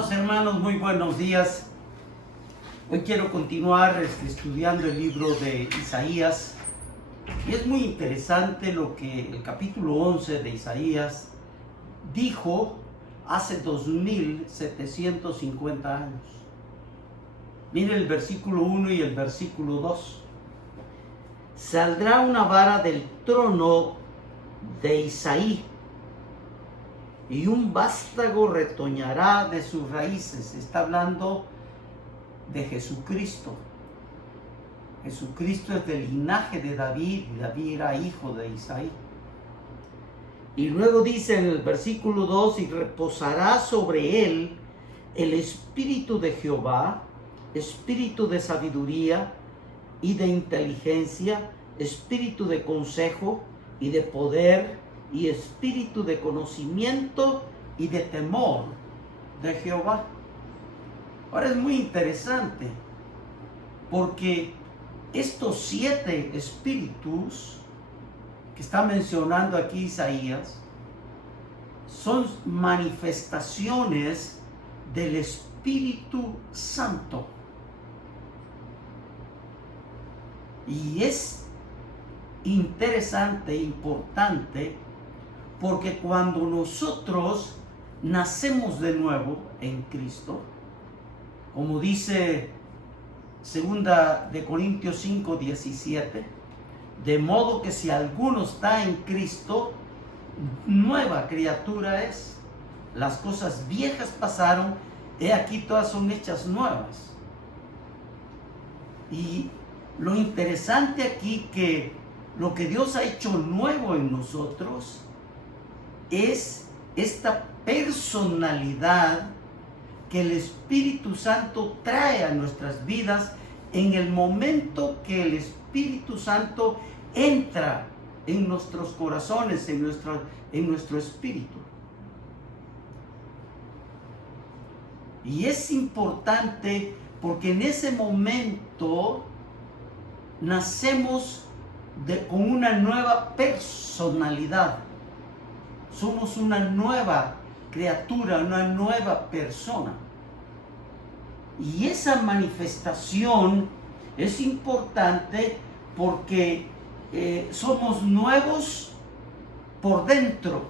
Amados hermanos, muy buenos días. Hoy quiero continuar estudiando el libro de Isaías. Y es muy interesante lo que el capítulo 11 de Isaías dijo hace 2750 años. Mire el versículo 1 y el versículo 2. Saldrá una vara del trono de Isaí, y un vástago retoñará de sus raíces. Está hablando de Jesucristo. Jesucristo es del linaje de David, y David era hijo de Isaí. Y luego dice en el versículo 2, y reposará sobre él el espíritu de Jehová, espíritu de sabiduría y de inteligencia, espíritu de consejo y de poder, y espíritu de conocimiento y de temor de Jehová. Ahora es muy interesante, porque estos 7 espíritus que está mencionando aquí Isaías son manifestaciones del Espíritu Santo. Y es interesante, importante, porque cuando nosotros nacemos de nuevo en Cristo, como dice 2 de Corintios 5:17, de modo que si alguno está en Cristo, nueva criatura es. Las cosas viejas pasaron, he aquí todas son hechas nuevas. Y lo interesante aquí que lo que Dios ha hecho nuevo en nosotros es esta personalidad que el Espíritu Santo trae a nuestras vidas en el momento que el Espíritu Santo entra en nuestros corazones, en nuestro espíritu. Y es importante porque en ese momento nacemos con una nueva personalidad. Somos una nueva criatura, una nueva persona. Y esa manifestación es importante porque somos nuevos por dentro,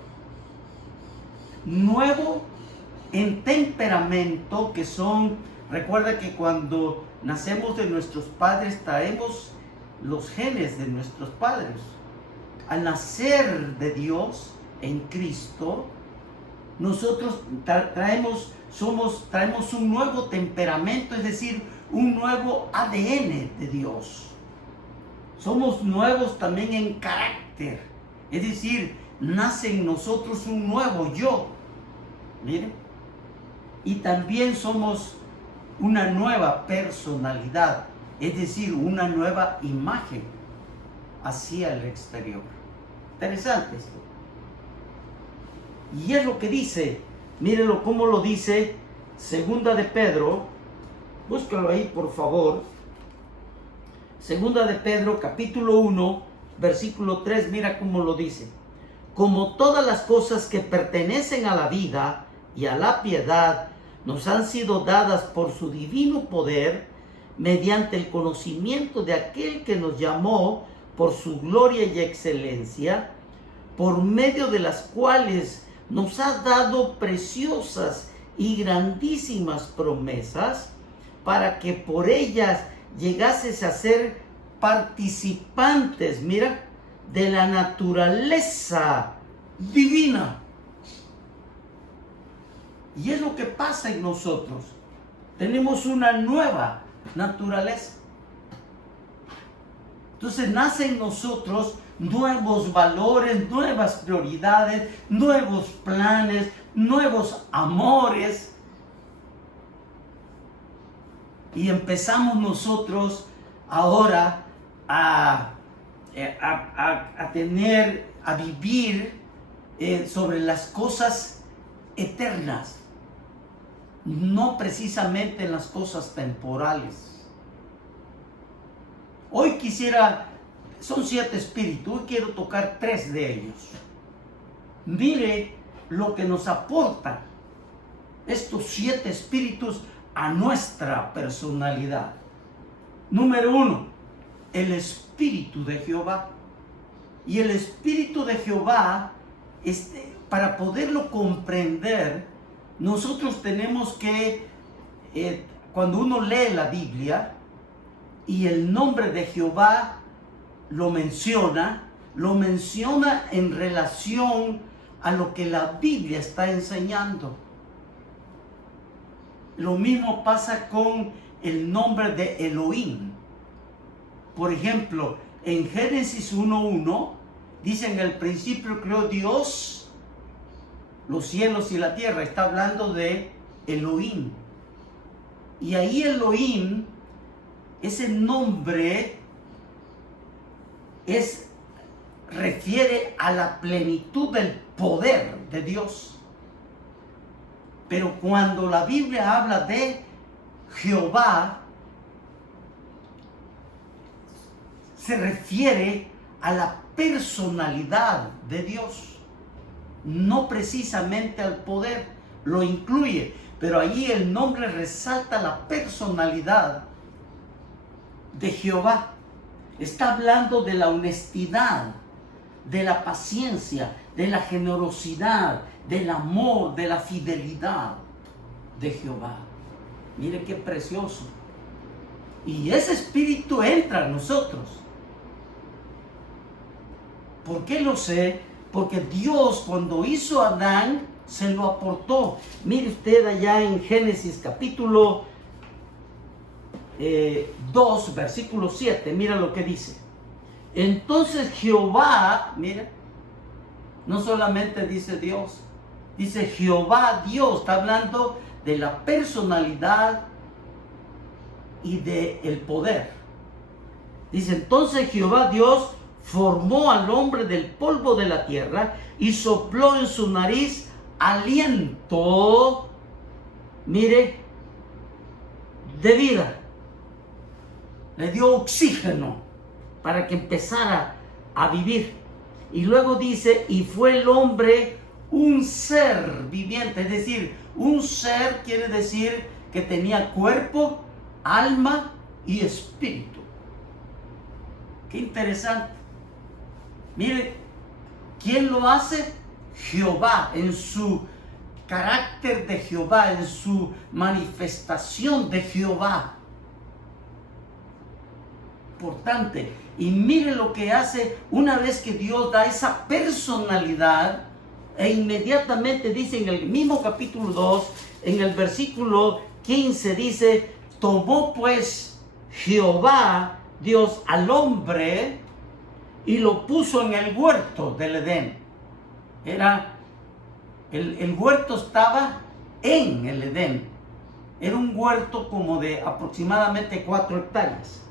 nuevo en temperamento, que son, recuerda que cuando nacemos de nuestros padres traemos los genes de nuestros padres. Al nacer de Dios en Cristo, nosotros traemos un nuevo temperamento, es decir, un nuevo ADN de Dios. Somos nuevos también en carácter, es decir, nace en nosotros un nuevo yo. Miren, y también somos una nueva personalidad, es decir, una nueva imagen hacia el exterior. Interesante esto. Y es lo que dice, mírenlo cómo lo dice Segunda de Pedro, búscalo ahí por favor. Segunda de Pedro, capítulo 1, versículo 3, mira cómo lo dice. Como todas las cosas que pertenecen a la vida y a la piedad nos han sido dadas por su divino poder, mediante el conocimiento de aquel que nos llamó por su gloria y excelencia, por medio de las cuales nos ha dado preciosas y grandísimas promesas, para que por ellas llegases a ser participantes, mira, de la naturaleza divina. Y es lo que pasa en nosotros. Tenemos una nueva naturaleza. Entonces nace en nosotros nuevos valores, nuevas prioridades, nuevos planes, nuevos amores. Y empezamos nosotros ahora a vivir sobre las cosas eternas, no precisamente en las cosas temporales. Hoy son 7 espíritus, hoy quiero tocar 3 de ellos. Mire lo que nos aporta estos 7 espíritus a nuestra personalidad. Número 1, el Espíritu de Jehová. Y el Espíritu de Jehová, para poderlo comprender, nosotros tenemos que, cuando uno lee la Biblia y el nombre de Jehová lo menciona en relación a lo que la Biblia está enseñando. Lo mismo pasa con el nombre de Elohim. Por ejemplo, en Génesis 1:1 dice: en el principio creó Dios los cielos y la tierra. Está hablando de Elohim. Y ahí Elohim, ese nombre refiere a la plenitud del poder de Dios. Pero cuando la Biblia habla de Jehová, se refiere a la personalidad de Dios, no precisamente al poder, lo incluye, pero allí el nombre resalta la personalidad de Jehová. Está hablando de la honestidad, de la paciencia, de la generosidad, del amor, de la fidelidad de Jehová. Mire qué precioso. Y ese espíritu entra en nosotros. ¿Por qué lo sé? Porque Dios, cuando hizo a Adán, se lo aportó. Mire usted allá en Génesis capítulo 2, versículo 7, mira lo que dice. Entonces Jehová, mira, no solamente dice Dios, dice Jehová Dios, está hablando de la personalidad y del poder. Dice: entonces Jehová Dios formó al hombre del polvo de la tierra y sopló en su nariz aliento, mire, de vida. Le dio oxígeno para que empezara a vivir. Y luego dice: y fue el hombre un ser viviente. Es decir, un ser quiere decir que tenía cuerpo, alma y espíritu. Qué interesante. Mire, ¿quién lo hace? Jehová, en su carácter de Jehová, en su manifestación de Jehová. Importante. Y mire lo que hace una vez que Dios da esa personalidad, e inmediatamente dice en el mismo capítulo 2, en el versículo 15, dice: tomó pues Jehová Dios al hombre y lo puso en el huerto del Edén. El huerto estaba en el Edén. Era un huerto como de aproximadamente 4 hectáreas.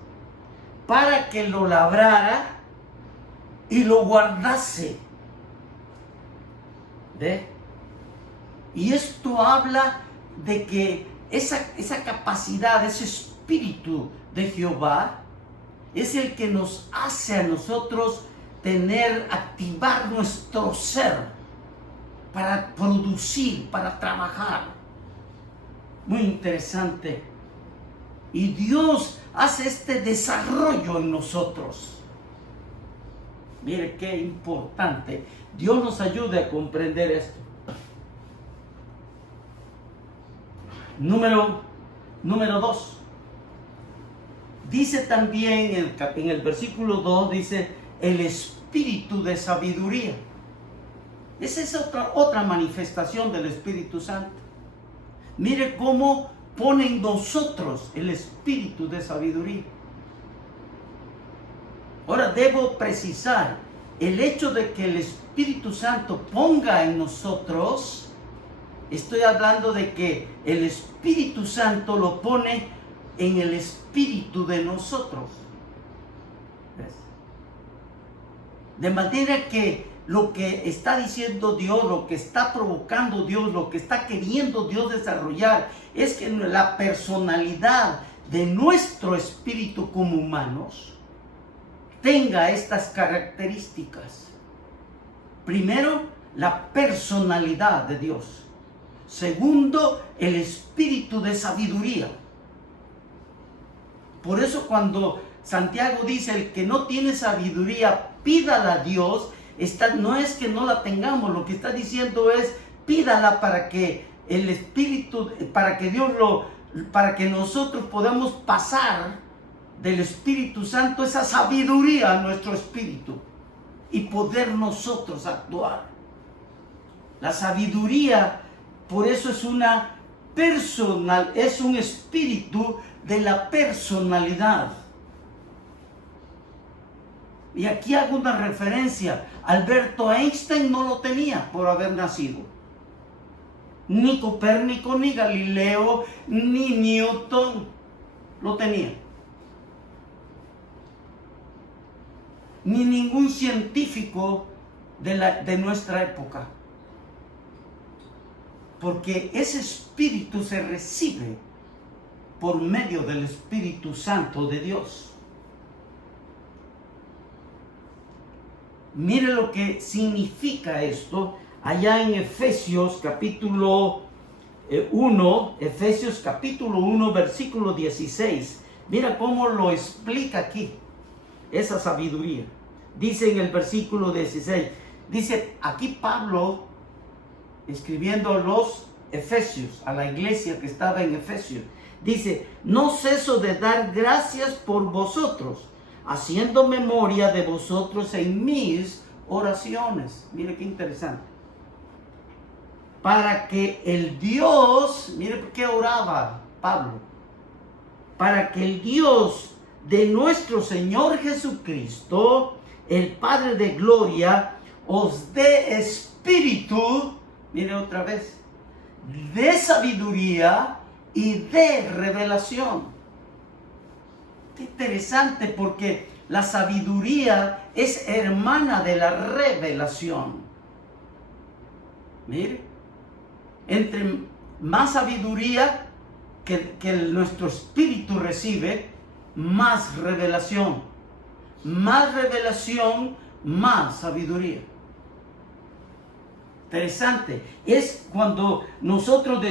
Para que lo labrara y lo guardase. ¿Ve? Y esto habla de que esa capacidad, ese espíritu de Jehová, es el que nos hace a nosotros activar nuestro ser para producir, para trabajar. Muy interesante. Y Dios hace este desarrollo en nosotros. Mire qué importante. Dios nos ayude a comprender esto. Número 2. Dice también en el versículo 2, dice: el espíritu de sabiduría. Esa es otra manifestación del Espíritu Santo. Mire cómo pone en nosotros el espíritu de sabiduría. Ahora debo precisar, el hecho de que el Espíritu Santo ponga en nosotros, estoy hablando de que el Espíritu Santo lo pone en el espíritu de nosotros. ¿Ves? De manera que lo que está diciendo Dios, lo que está provocando Dios, lo que está queriendo Dios desarrollar, es que la personalidad de nuestro espíritu como humanos tenga estas características. Primero, la personalidad de Dios. Segundo, el espíritu de sabiduría. Por eso cuando Santiago dice, el que no tiene sabiduría, pídala a Dios, no es que no la tengamos, lo que está diciendo es, pídala para que el espíritu, para que nosotros podamos pasar del Espíritu Santo esa sabiduría a nuestro espíritu y poder nosotros actuar. La sabiduría, por eso es es un espíritu de la personalidad. Y aquí hago una referencia. Alberto Einstein no lo tenía por haber nacido. Ni Copérnico, ni Galileo, ni Newton lo tenía. Ni ningún científico de nuestra época. Porque ese espíritu se recibe por medio del Espíritu Santo de Dios. Mire lo que significa esto allá en Efesios capítulo 1, Efesios capítulo 1, versículo 16. Mira cómo lo explica aquí, esa sabiduría. Dice en el versículo 16, dice aquí Pablo, escribiendo a los Efesios, a la iglesia que estaba en Efesios, dice, no ceso de dar gracias por vosotros, haciendo memoria de vosotros en mis oraciones. Mire qué interesante. Para que el Dios, mire por qué oraba Pablo, para que el Dios de nuestro Señor Jesucristo, el Padre de gloria, os dé espíritu, mire otra vez, de sabiduría y de revelación. Qué interesante, porque la sabiduría es hermana de la revelación. Mire, entre más sabiduría que nuestro espíritu recibe, más revelación. Más revelación, más sabiduría. Interesante. Es cuando nosotros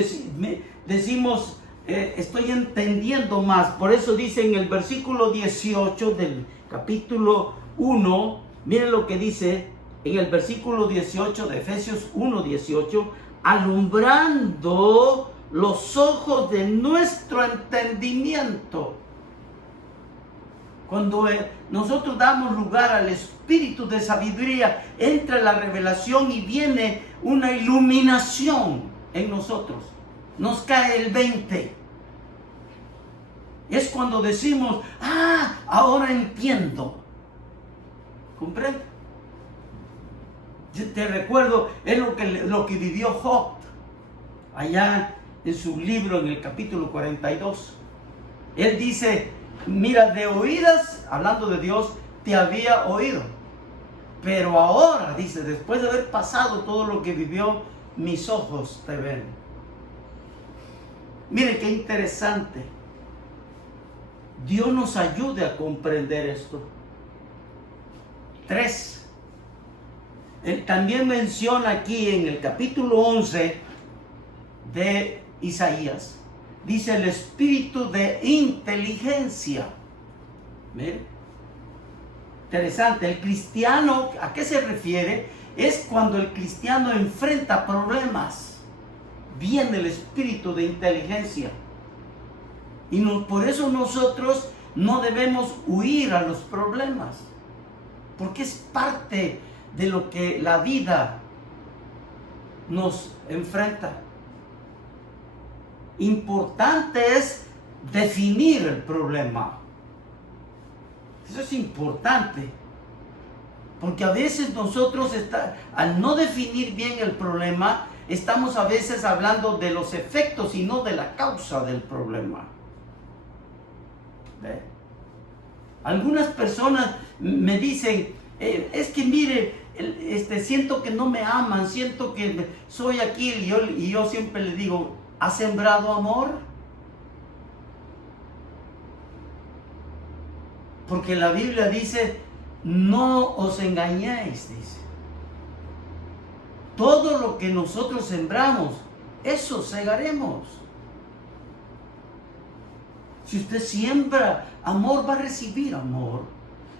decimos, estoy entendiendo más. Por eso dice en el versículo 18 del capítulo 1, miren lo que dice en el versículo 18 de Efesios 1, 18, alumbrando los ojos de nuestro entendimiento. Cuando nosotros damos lugar al espíritu de sabiduría, entra la revelación y viene una iluminación en nosotros. Nos cae el 20. Es cuando decimos, ahora entiendo. ¿Comprende? Te recuerdo, es lo que vivió Job, allá en su libro, en el capítulo 42. Él dice, mira, de oídas, hablando de Dios, te había oído. Pero ahora, dice, después de haber pasado todo lo que vivió, mis ojos te ven. Mire qué interesante. Dios nos ayude a comprender esto. 3. Él también menciona aquí en el capítulo 11 de Isaías, dice el espíritu de inteligencia. Mire, interesante. El cristiano, ¿a qué se refiere? Es cuando el cristiano enfrenta problemas, viene el espíritu de inteligencia. Y por eso nosotros no debemos huir a los problemas, porque es parte de lo que la vida nos enfrenta. Importante es definir el problema. Eso es importante, porque a veces nosotros, al no definir bien el problema, estamos a veces hablando de los efectos y no de la causa del problema. ¿Ve? Algunas personas me dicen, es que mire, siento que no me aman, siento que soy aquí, y yo siempre le digo, ¿has sembrado amor? Porque la Biblia dice, no os engañéis, dice. Todo lo que nosotros sembramos, eso segaremos. Si usted siembra amor, va a recibir amor.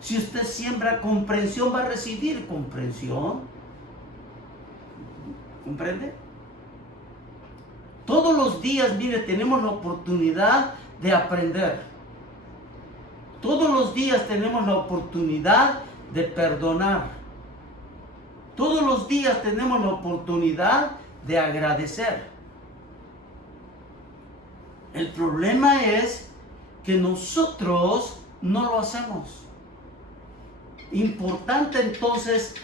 Si usted siembra comprensión, va a recibir comprensión. ¿Comprende? Todos los días, mire, tenemos la oportunidad de aprender. Todos los días tenemos la oportunidad de perdonar. Todos los días tenemos la oportunidad de agradecer. El problema es que nosotros no lo hacemos. Importante entonces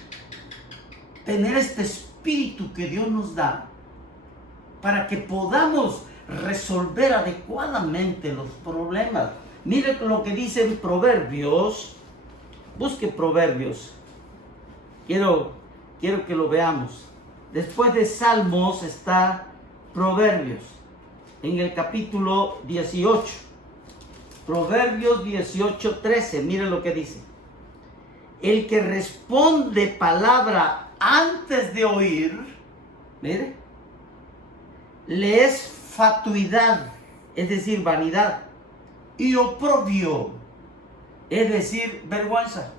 tener este espíritu que Dios nos da para que podamos resolver adecuadamente los problemas. Mire lo que dice en Proverbios. Busque Proverbios. Quiero que lo veamos. Después de Salmos está Proverbios, en el capítulo 18. Proverbios 18:13. Mire lo que dice. El que responde palabra antes de oír, mire, le es fatuidad, es decir, vanidad, y oprobio, es decir, vergüenza.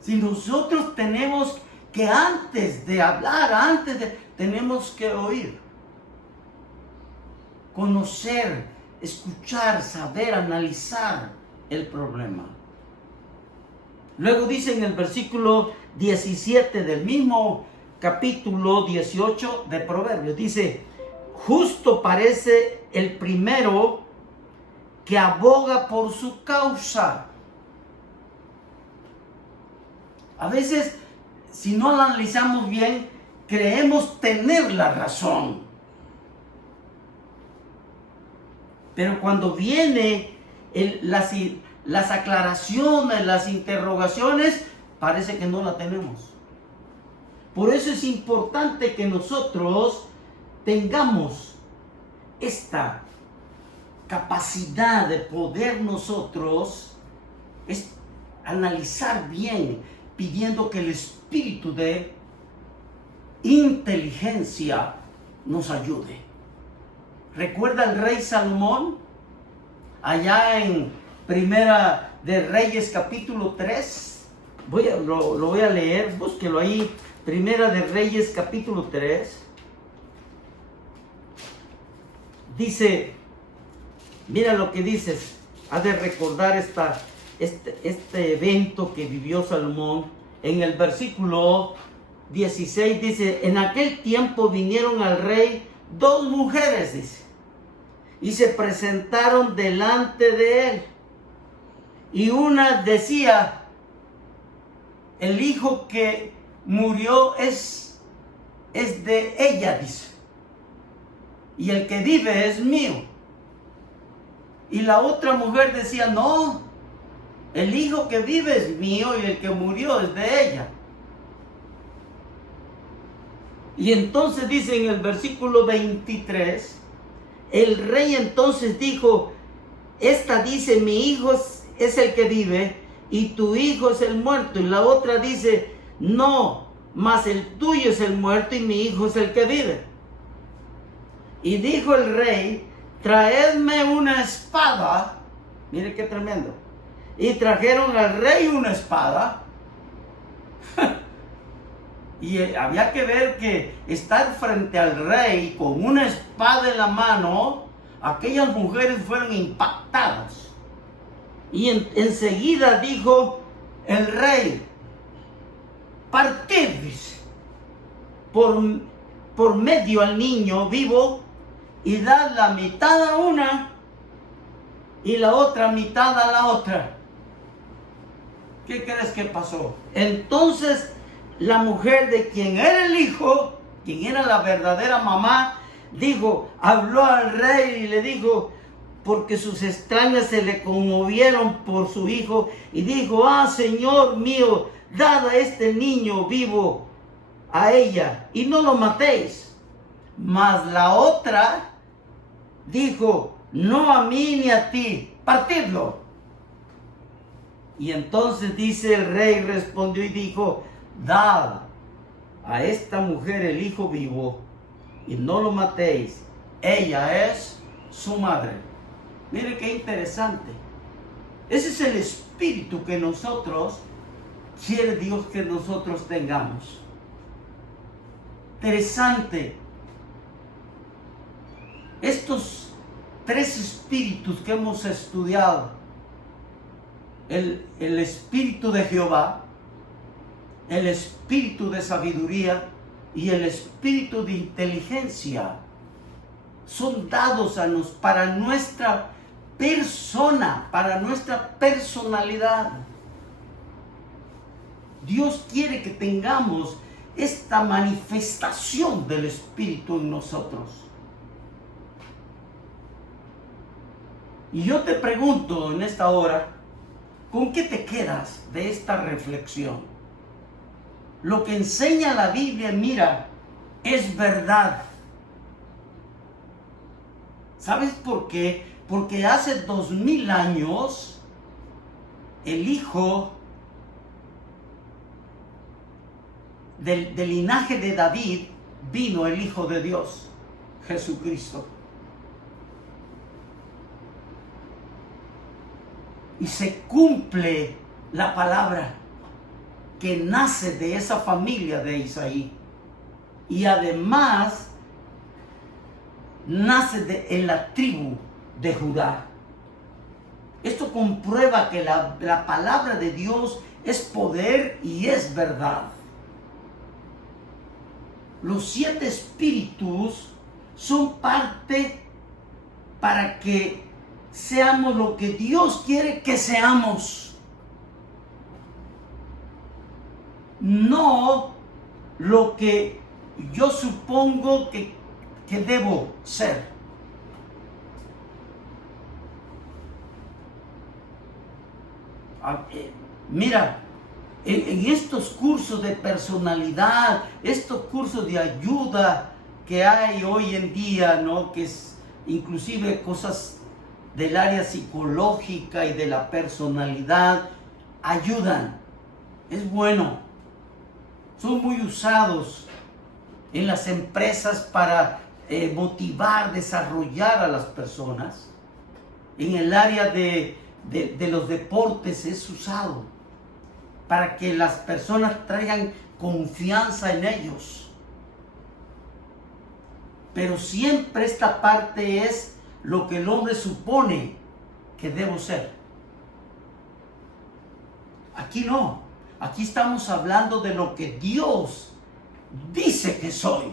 Si nosotros tenemos que antes de hablar, tenemos que oír, conocer, escuchar, saber, analizar el problema. Luego dice en el versículo 17 del mismo capítulo 18 de Proverbios, dice, justo parece el primero que aboga por su causa. A veces, si no lo analizamos bien, creemos tener la razón. Pero cuando viene las aclaraciones, las interrogaciones, parece que no la tenemos. Por eso es importante que nosotros tengamos esta capacidad de poder nosotros analizar bien, pidiendo que el espíritu de inteligencia nos ayude. ¿Recuerda el rey Salomón? Allá en Primera de Reyes capítulo 3. Lo voy a leer, búsquelo ahí. Primera de Reyes capítulo 3. Dice, mira lo que dice. Ha de recordar este evento que vivió Salomón. En el versículo 16 dice, en aquel tiempo vinieron al rey 2 mujeres, dice, y se presentaron delante de él. Y una decía, el hijo que murió es de ella, dice, y el que vive es mío. Y la otra mujer decía, no, el hijo que vive es mío y el que murió es de ella. Y entonces dice en el versículo 23, el rey entonces dijo, esta dice, mi hijo es el que vive y tu hijo es el muerto. Y la otra dice, no, mas el tuyo es el muerto y mi hijo es el que vive. Y dijo el rey, traedme una espada. Mire qué tremendo. Y trajeron al rey una espada. Y había que ver que estar frente al rey con una espada en la mano, aquellas mujeres fueron impactadas. Y enseguida dijo el rey, partid por medio al niño vivo y dad la mitad a una y la otra mitad a la otra. ¿Qué crees que pasó? Entonces la mujer de quien era el hijo, quien era la verdadera mamá, habló al rey y le dijo, porque sus extrañas se le conmovieron por su hijo, y dijo, Señor mío, dad a este niño vivo a ella, y no lo matéis. Mas la otra dijo, no a mí ni a ti, partidlo. Y entonces dice el rey, respondió y dijo, dad a esta mujer el hijo vivo y no lo matéis. Ella es su madre. Mire qué interesante. Ese es el espíritu que nosotros, quiere Dios que nosotros tengamos. Interesante. Estos tres espíritus que hemos estudiado, el espíritu de Jehová, el espíritu de sabiduría y el espíritu de inteligencia, son dados a nos para nuestra persona, para nuestra personalidad. Dios quiere que tengamos esta manifestación del espíritu en nosotros. Y yo te pregunto en esta hora, ¿con qué te quedas de esta reflexión? Lo que enseña la Biblia, mira, es verdad. ¿Sabes por qué? Porque hace 2000 años, el hijo del linaje de David, vino el Hijo de Dios, Jesucristo. Y se cumple la palabra que nace de esa familia de Isaí. Y además nace en la tribu de Judá. Esto comprueba que la palabra de Dios es poder y es verdad. Los 7 espíritus son parte para que seamos lo que Dios quiere que seamos. No lo que yo supongo que debo ser. Mira, en estos cursos de personalidad, estos cursos de ayuda que hay hoy en día, ¿no? Que es inclusive cosas del área psicológica y de la personalidad, ayudan. Es bueno. Son muy usados en las empresas para motivar, desarrollar a las personas. En el área de los deportes es usado para que las personas traigan confianza en ellos. Pero siempre esta parte es lo que el hombre supone que debo ser. Aquí no. Aquí estamos hablando de lo que Dios dice que soy.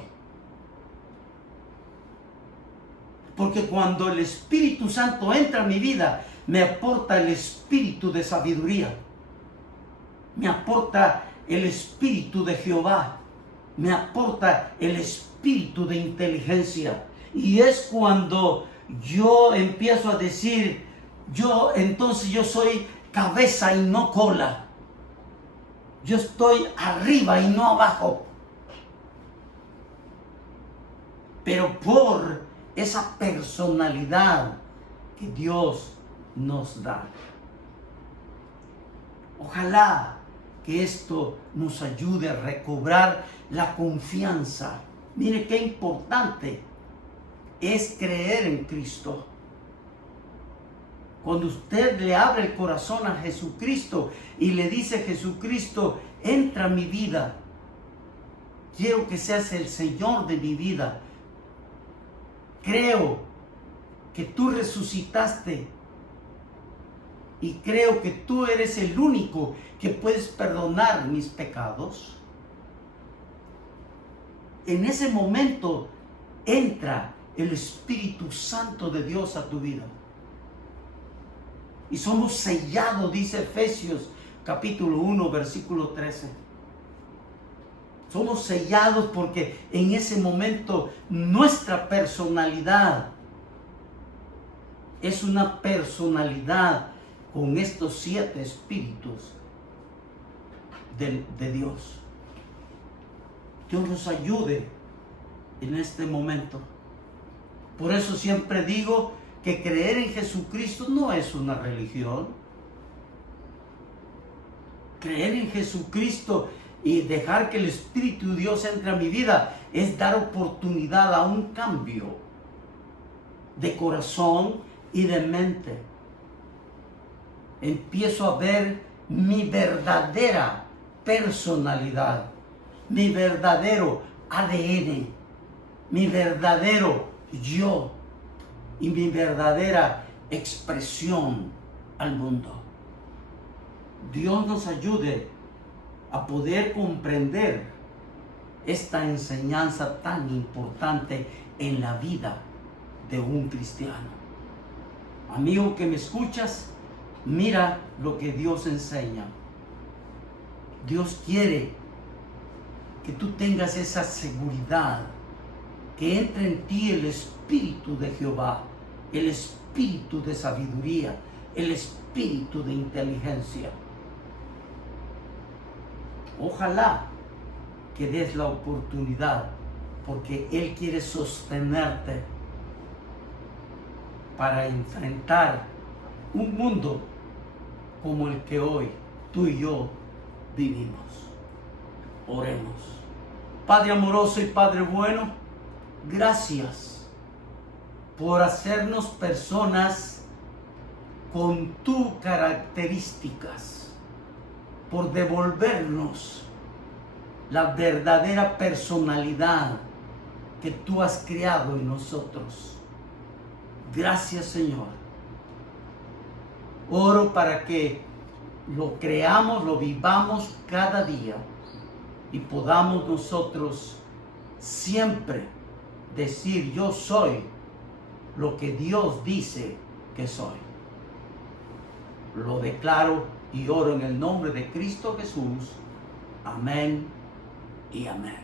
Porque cuando el Espíritu Santo entra en mi vida, me aporta el espíritu de sabiduría. Me aporta el espíritu de Jehová. Me aporta el espíritu de inteligencia. Y es cuando yo empiezo a decir, entonces yo soy cabeza y no cola. Yo estoy arriba y no abajo. Pero por esa personalidad que Dios nos da. Ojalá que esto nos ayude a recobrar la confianza. Mire qué importante es creer en Cristo. Cuando usted le abre el corazón a Jesucristo y le dice, Jesucristo, entra a mi vida. Quiero que seas el Señor de mi vida. Creo que tú resucitaste y creo que tú eres el único que puedes perdonar mis pecados. En ese momento entra el Espíritu Santo de Dios a tu vida. Y somos sellados, dice Efesios capítulo 1, versículo 13. Somos sellados porque en ese momento nuestra personalidad es una personalidad con estos 7 espíritus de Dios. Dios nos ayude en este momento. Por eso siempre digo que creer en Jesucristo no es una religión. Creer en Jesucristo y dejar que el Espíritu de Dios entre a mi vida es dar oportunidad a un cambio de corazón y de mente. Empiezo a ver mi verdadera personalidad, mi verdadero ADN, mi verdadero yo y mi verdadera expresión al mundo. Dios nos ayude a poder comprender esta enseñanza tan importante en la vida de un cristiano. Amigo que me escuchas, mira lo que Dios enseña. Dios quiere que tú tengas esa seguridad, que entre en ti el Espíritu de Jehová, el Espíritu de sabiduría, el Espíritu de inteligencia. Ojalá que des la oportunidad, porque Él quiere sostenerte para enfrentar un mundo como el que hoy tú y yo vivimos. Oremos. Padre amoroso y Padre bueno, gracias por hacernos personas con tus características, por devolvernos la verdadera personalidad que tú has creado en nosotros. Gracias, Señor. Oro para que lo creamos, lo vivamos cada día y podamos nosotros siempre decir: yo soy lo que Dios dice que soy. Lo declaro y oro en el nombre de Cristo Jesús. Amén y amén.